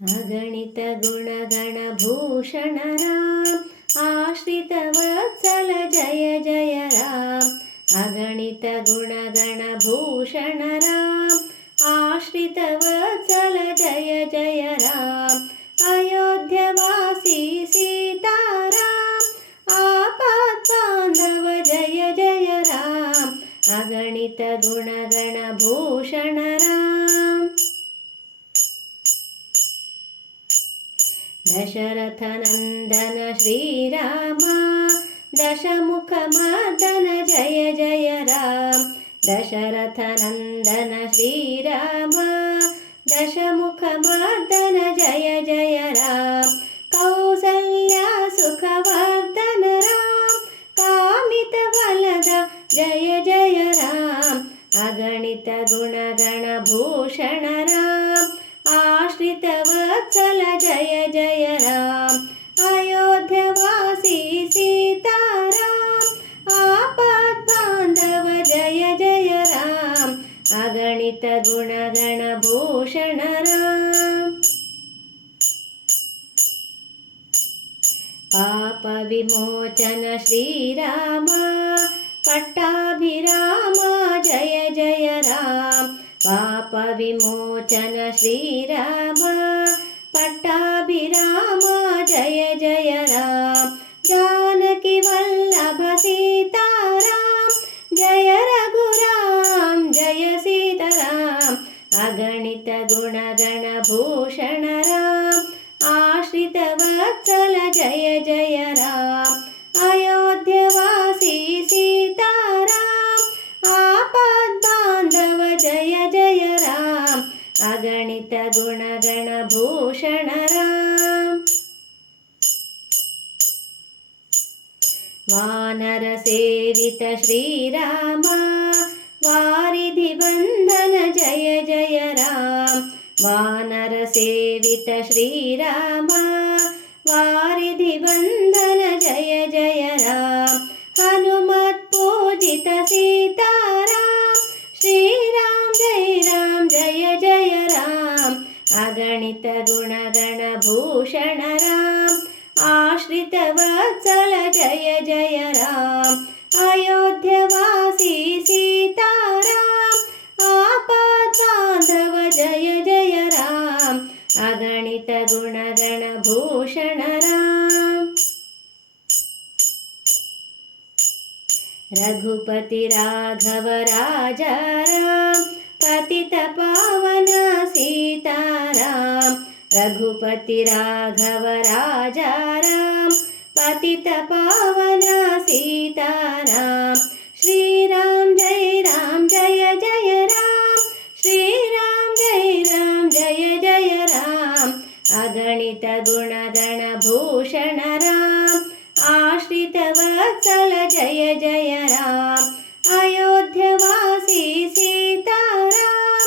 अगणितगुणगणभूषण राम आश्रितवत्सल जय जय राम अगणितगुणगणभूषण राम आश्रितवत्सल जय जय राम अयोध्यवासी सीताराम आपद्बान्धव जय जय राम अगणितगुणगणभूषण दशरथनन्दन श्रीराम दशमुखमर्दन जय जय राम। दशरथनन्दन श्रीराम दशमुखमर्दन जय जय राम। कौसल्या सुखवर्धन राम कामितफलद जय जय राम। अगणितगुणगणभूषण राम राम पापविमोचन श्रीराम पट्टाभिराम जय जय राम। पापविमोचन श्रीराम पट्टाभिराम जय जय राम। अयोध्यवासी सीताराम आपद्बान्धव जय जय राम। अगणितगुणगणभूषण राम। वानरसेवित श्रीराम वारिधिबन्धन जय जय राम। वानरसेवित श्रीराम वारिधिबन्धन जय जय राम। हनुमत्पूजित सीताराम। श्रीराम जय राम जय जय राम। अगणितगुणगणभूषण राम रघुपति राघव राजाराम पतितपावनासीताराम रघुपति राघव राजाराम पतितपावनासीताराम श्रीराम जय राम जय जय राम। श्रीराम जय राम जय जय राम। अगणित गुणगणभूषण राम। ಸಕಲ ಜಯ ಜಯ ರಾಮ. ಅಯೋಧ್ಯ ವಾಸಿ ಸೀತಾರಾಮ.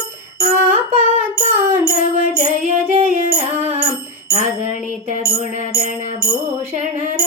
ಜಯ ಜಯ ರಾಮ. ಅಗಣಿತ ಗುಣಗಣ ಭೂಷಣ